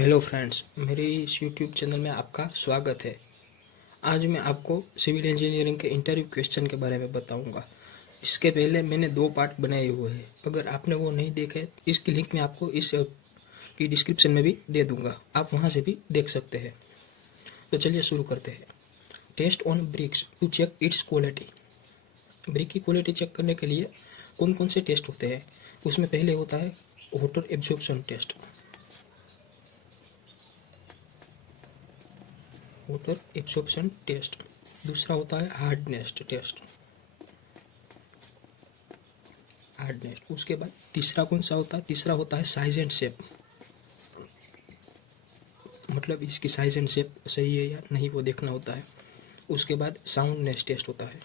Hello friends, मेरे इस YouTube channel में आपका स्वागत है। आज मैं आपको सिविल इंजीनियरिंग के इंटरव्यू क्वेश्चन के बारे में बताऊंगा। इसके पहले मैंने 2 पार्ट बनाए हुए हैं। अगर आपने वो नहीं देखे, इसकी लिंक मैं आपको इस की डिस्क्रिप्शन में भी दे दूंगा, आप वहां से भी देख सकते हैं। तो चलिए शुरू करते हैं। Test on bricks to check its quality. Brick की क्वालिटी चेक करने के लिए कौन कौन से टेस्ट होते हैं? उसमें पहले होता है water absorption test, water absorption test. दूसरा होता है हार्डनेस टेस्ट, हार्डनेस। उसके बाद तीसरा कौन सा होता है? तीसरा होता है साइज एंड शेप, मतलब इसकी साइज एंड शेप सही है या नहीं वो देखना होता है। उसके बाद साउंडनेस टेस्ट होता है,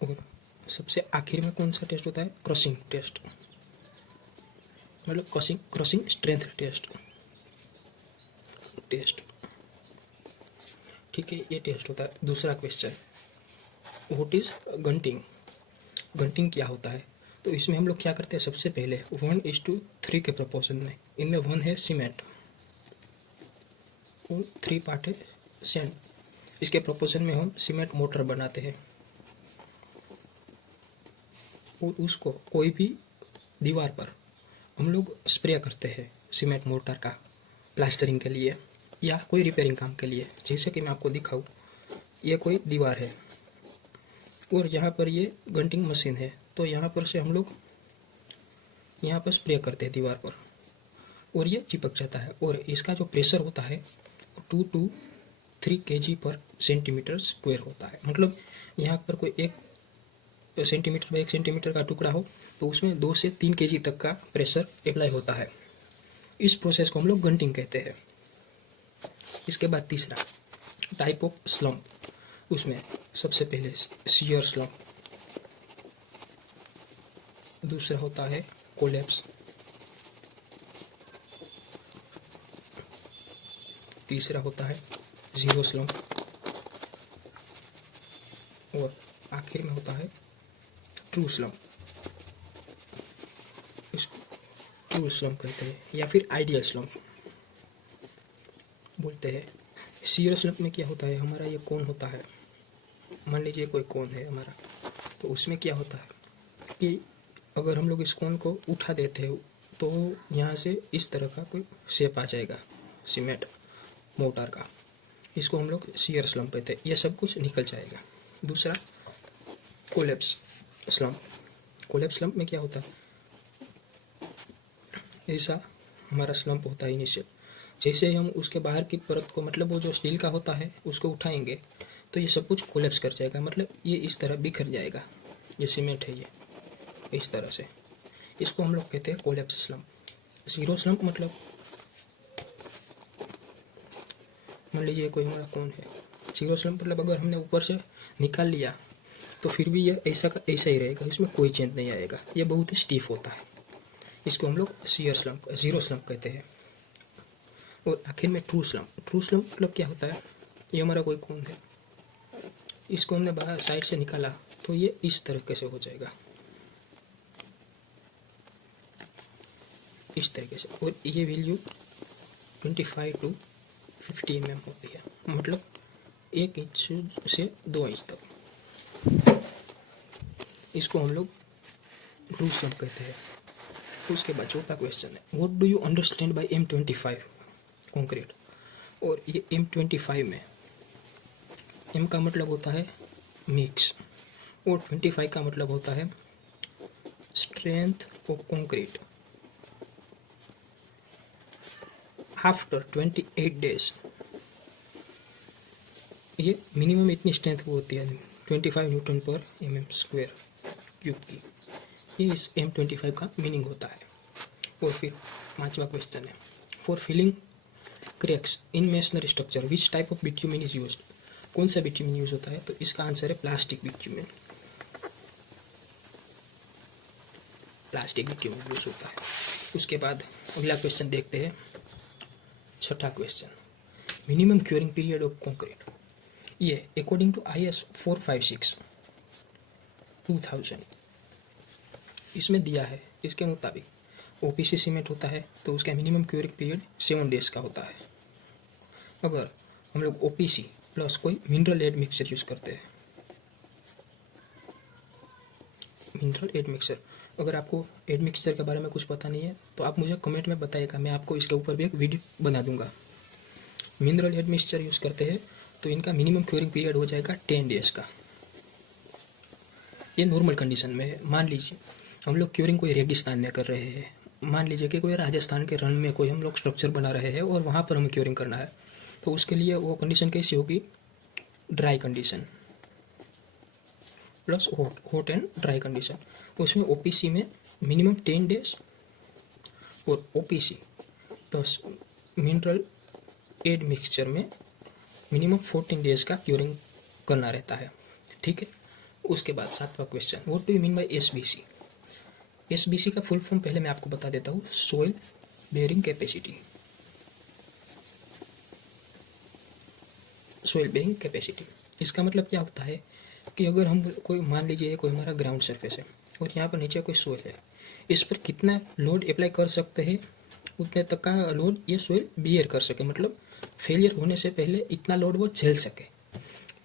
और सबसे आखिर में कौन सा टेस्ट होता है? क्रॉसिंग टेस्ट, मतलब क्रॉसिंग स्ट्रेंथ टेस्ट। ठीक है, ये टेस्ट होता है। दूसरा क्वेश्चन, व्हाट इज गंटिंग? गंटिंग क्या होता है? तो इसमें हम लोग क्या करते हैं? सबसे पहले 1:3 के प्रोपोर्शन में, इनमें 1 है सीमेंट और 3 पार्ट है सैंड। इसके प्रोपोर्शन में हम सीमेंट मोटर बनाते हैं और उसको कोई भी दीवार पर हम लोग स्प्रे करते हैं सीमेंट मोटर का, प्लास्टरिंग के लिए या कोई रिपेयरिंग काम के लिए। जैसे कि मैं आपको दिखाऊं, ये कोई दीवार है और यहाँ पर ये गंटिंग मशीन है, तो यहाँ पर से हम लोग यहाँ पर स्प्रे करते हैं दीवार पर और ये चिपक जाता है। और इसका जो प्रेशर होता है 2 to 3 kg पर सेंटीमीटर स्क्वायर होता है। मतलब यहाँ पर कोई 1 सेंटीमीटर बाई 1 सेंटीमीटर का टुकड़ा हो तो उसमें 2 से 3 kg तक का प्रेशर अप्लाई होता है। इस प्रोसेस को हम लोग गंटिंग कहते हैं। इसके बाद तीसरा टाइप ऑफ स्लम्प, उसमें सबसे पहले शियर स्लम्प, दूसरा होता है कोलैप्स, तीसरा होता है जीरो स्लम्प और आखिर में होता है ट्रू स्लम्प। इसको ट्रू स्लम्प कहते हैं या फिर आइडियल स्लम्प बोलते हैं। शियर स्लम्प में क्या होता है? हमारा ये कोन होता है, मान लीजिए कोई कोन है हमारा, तो उसमें क्या होता है कि अगर हम लोग इस कोन को उठा देते हैं तो यहाँ से इस तरह का कोई शेप आ जाएगा सीमेंट मोटर का। इसको हम लोग शियर स्लम्प कहते हैं। ये सब कुछ निकल जाएगा। दूसरा कोलैप्स स्लम्प। कोलैप्स स्लम्प में क्या होता है? ऐसा हमारा स्लम्प होता है इनिशियल, जैसे ही हम उसके बाहर की परत को, मतलब वो जो स्टील का होता है, उसको उठाएंगे तो ये सब कुछ कोलैप्स कर जाएगा, मतलब ये इस तरह बिखर जाएगा। ये सीमेंट है, ये इस तरह से। इसको हम लोग कहते हैं कोलैप्स स्लम्प। जीरो स्लम्प मतलब मान लीजिए कोई हमारा कौन है, जीरो स्लम्प मतलब अगर हमने ऊपर से निकाल लिया तो फिर भी ये ऐसा का ऐसा ही रहेगा, इसमें कोई चेंज नहीं आएगा, ये बहुत ही स्टीफ होता है। इसको हम लोग शियर स्लम्प, जीरो स्लम्प कहते हैं। और आखिर में ट्रू स्लम्प। ट्रू स्लम्प मतलब क्या होता है? ये हमारा कोई कौन है, इसको हमने बाहर साइड से निकाला तो ये इस तरीके से हो जाएगा, इस तरीके से। और ये वैल्यू 25 to 50 mm होती है, मतलब 1 इंच से 2 इंच तक। इसको हम लोग ट्रू स्लम्प कहते हैं। उसके बाद चौथा क्वेश्चन है, what do you understand by M25 concrete? और ये M25 में M का मतलब होता है मिक्स और 25 का मतलब होता है strength of concrete after 28 days। ये मिनिमम इतनी स्ट्रेंथ वो होती है 25 न्यूटन पर mm² क्यूब की। ये इस M25 का मीनिंग होता है। और फिर 5वां क्वेश्चन है, for filling cracks in masonry structure which type of bitumen is used? कौन सा बिट्यूमेन यूज होता है? तो इसका आंसर है प्लास्टिक बिट्यूमेन। प्लास्टिक बिट्यूमेन यूज होता है। उसके बाद अगला क्वेश्चन देखते हैं, छठा question, minimum curing period of concrete. ये अकॉर्डिंग टू IS 456 2000 इसमें दिया है, इसके मुताबिक ओपीसी सीमेंट होता है तो उसका मिनिमम क्यूरिंग पीरियड 7 डेज का होता है। अगर हम लोग ओपीसी प्लस कोई मिनरल एड मिक्सचर यूज़ करते हैं, मिनरल एड मिक्सचर, अगर आपको एड मिक्सचर के बारे में कुछ पता नहीं है तो आप मुझे कमेंट में बताइएगा, मैं आपको इसके ऊपर भी एक वीडियो बना दूंगा। मिनरल एड मिक्सचर यूज़ करते हैं तो इनका मिनिमम क्यूरिंग पीरियड हो जाएगा 10 डेज का। ये नॉर्मल कंडीशन में है। मान लीजिए हम लोग क्यूरिंग कोई रेगिस्तान में कर रहे हैं, मान लीजिए कि कोई राजस्थान के रण में कोई हम लोग स्ट्रक्चर बना रहे हैं और वहाँ पर हमें क्यूरिंग करना है, तो उसके लिए वो कंडीशन कैसी होगी, dry condition plus hot and dry condition. उसमें ओपीसी में मिनिमम 10 डेज और OPC plus mineral admixture में मिनिमम 14 डेज का क्यूरिंग करना रहता है। ठीक है। उसके बाद 7वां question, what do you mean by SBC. SBC का फुल फॉर्म पहले मैं आपको बता देता हूँ, soil bearing capacity. Soil bearing capacity, इसका मतलब क्या होता है कि अगर हम कोई, मान लीजिए कोई हमारा ग्राउंड सरफेस है और यहाँ पर नीचे कोई सोइल है, इस पर कितना लोड अप्लाई कर सकते हैं, उतने तक का लोड ये सोइल बियर कर सके, मतलब फेलियर होने से पहले इतना लोड वो झेल सके।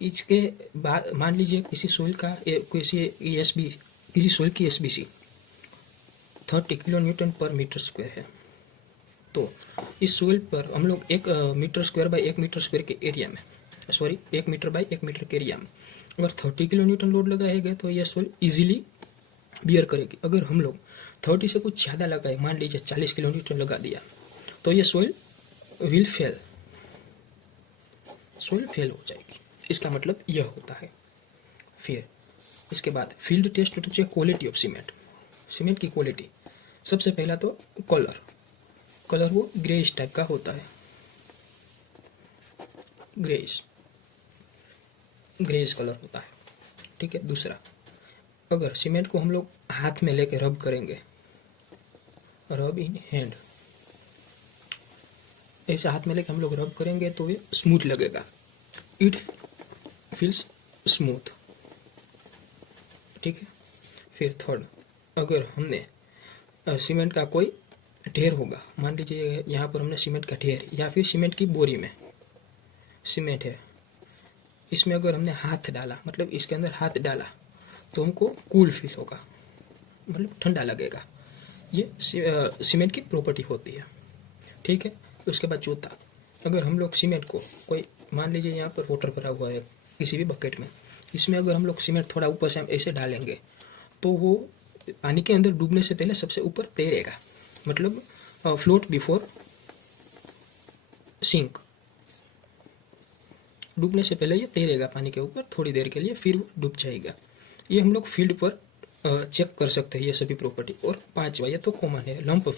इसके बाद मान लीजिए किसी सोइल का किसी सोइल की SBC 30 kilo newton per metre square है, तो इस सोइल पर हम लोग 1 metre square by 1 metre square के एरिया में, 1 मीटर बाई 1 मीटर के एरिया में अगर 30 किलो न्यूटन लोड लगाएगा तो यह सोइल इजीली बियर करेगी। अगर हम लोग 30 से कुछ ज़्यादा लगाए, मान लीजिए 40 किलो न्यूटन लगा दिया, तो ये soil will fail, soil fail हो जाएगी। इसका मतलब यह होता है। फिर इसके बाद field test to check quality of cement, cement की क्वालिटी। सबसे पहला तो कलर वो ग्रेइश टाइप का होता है, ग्रेइश कलर होता है। ठीक है। दूसरा, अगर सीमेंट को हम लोग हाथ में लेके रब करेंगे, रब इन हैंड, ऐसे हाथ में लेके हम लोग रब करेंगे तो ये स्मूथ लगेगा, इट फील्स स्मूथ। ठीक है। फिर थर्ड, अगर हमने सीमेंट का कोई ढेर होगा, मान लीजिए यहाँ पर हमने सीमेंट का ढेर या फिर सीमेंट की बोरी में सीमेंट है, इसमें अगर हमने हाथ डाला, मतलब इसके अंदर हाथ डाला, तो हमको कूल फील होगा, मतलब ठंडा लगेगा। ये सीमेंट की प्रॉपर्टी होती है। ठीक है। उसके बाद चौथा, अगर हम लोग सीमेंट को कोई, मान लीजिए यहाँ पर वाटर भरा हुआ है किसी भी बकेट में, इसमें अगर हम लोग सीमेंट थोड़ा ऊपर से हम ऐसे डालेंगे तो वो पानी के अंदर डूबने से पहले सबसे ऊपर तैरेगा, मतलब फ्लोट बिफोर सिंक, डूबने से पहले ये तैरेगा पानी के ऊपर थोड़ी देर के लिए, फिर वो डूब जाएगा। ये हम लोग फील्ड पर चेक कर सकते हैं ये सभी प्रॉपर्टी। और 5वां, ये तो कॉमन है, लंप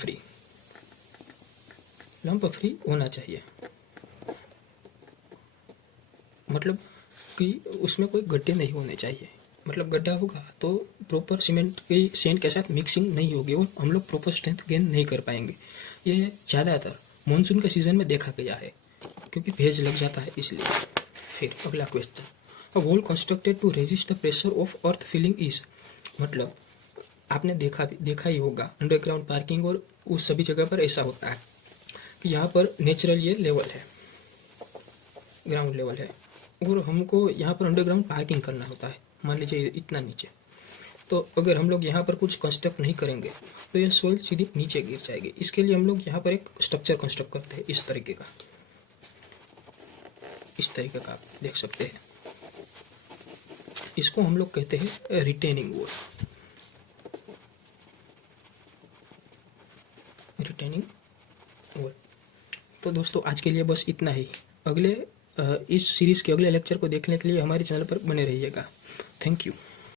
फ्री होना चाहिए, मतलब कि उसमें कोई गड्ढे नहीं होने चाहिए, मतलब गड्ढा होगा तो प्रॉपर सीमेंट की सेंड के साथ मिक्सिंग नहीं होगी और हम लोग प्रॉपर स्ट्रेंथ गेन नहीं कर पाएंगे। ये ज़्यादातर मानसून के सीज़न में देखा गया है, क्योंकि भेज लग जाता है इसलिए। फिर अगला question, a wall constructed to resist the pressure of earth filling is, मतलब आपने देखा ही होगा अंडरग्राउंड पार्किंग और उस सभी जगह पर ऐसा होता है कि यहाँ पर नेचुरल ये लेवल है, ग्राउंड लेवल है, और हमको यहाँ पर अंडरग्राउंड पार्किंग करना होता है, मान लीजिए इतना नीचे। तो अगर हम लोग यहाँ पर कुछ कंस्ट्रक्ट नहीं करेंगे तो ये सोइल सीधी नीचे गिर जाएगी। इसके लिए हम लोग यहाँ पर एक स्ट्रक्चर कंस्ट्रक्ट करते हैं, इस तरीके का आप देख सकते हैं। इसको हम लोग कहते हैं रिटेनिंग वॉल, तो दोस्तों आज के लिए बस इतना ही। इस सीरीज के अगले लेक्चर को देखने के लिए हमारे चैनल पर बने रहिएगा। Thank you.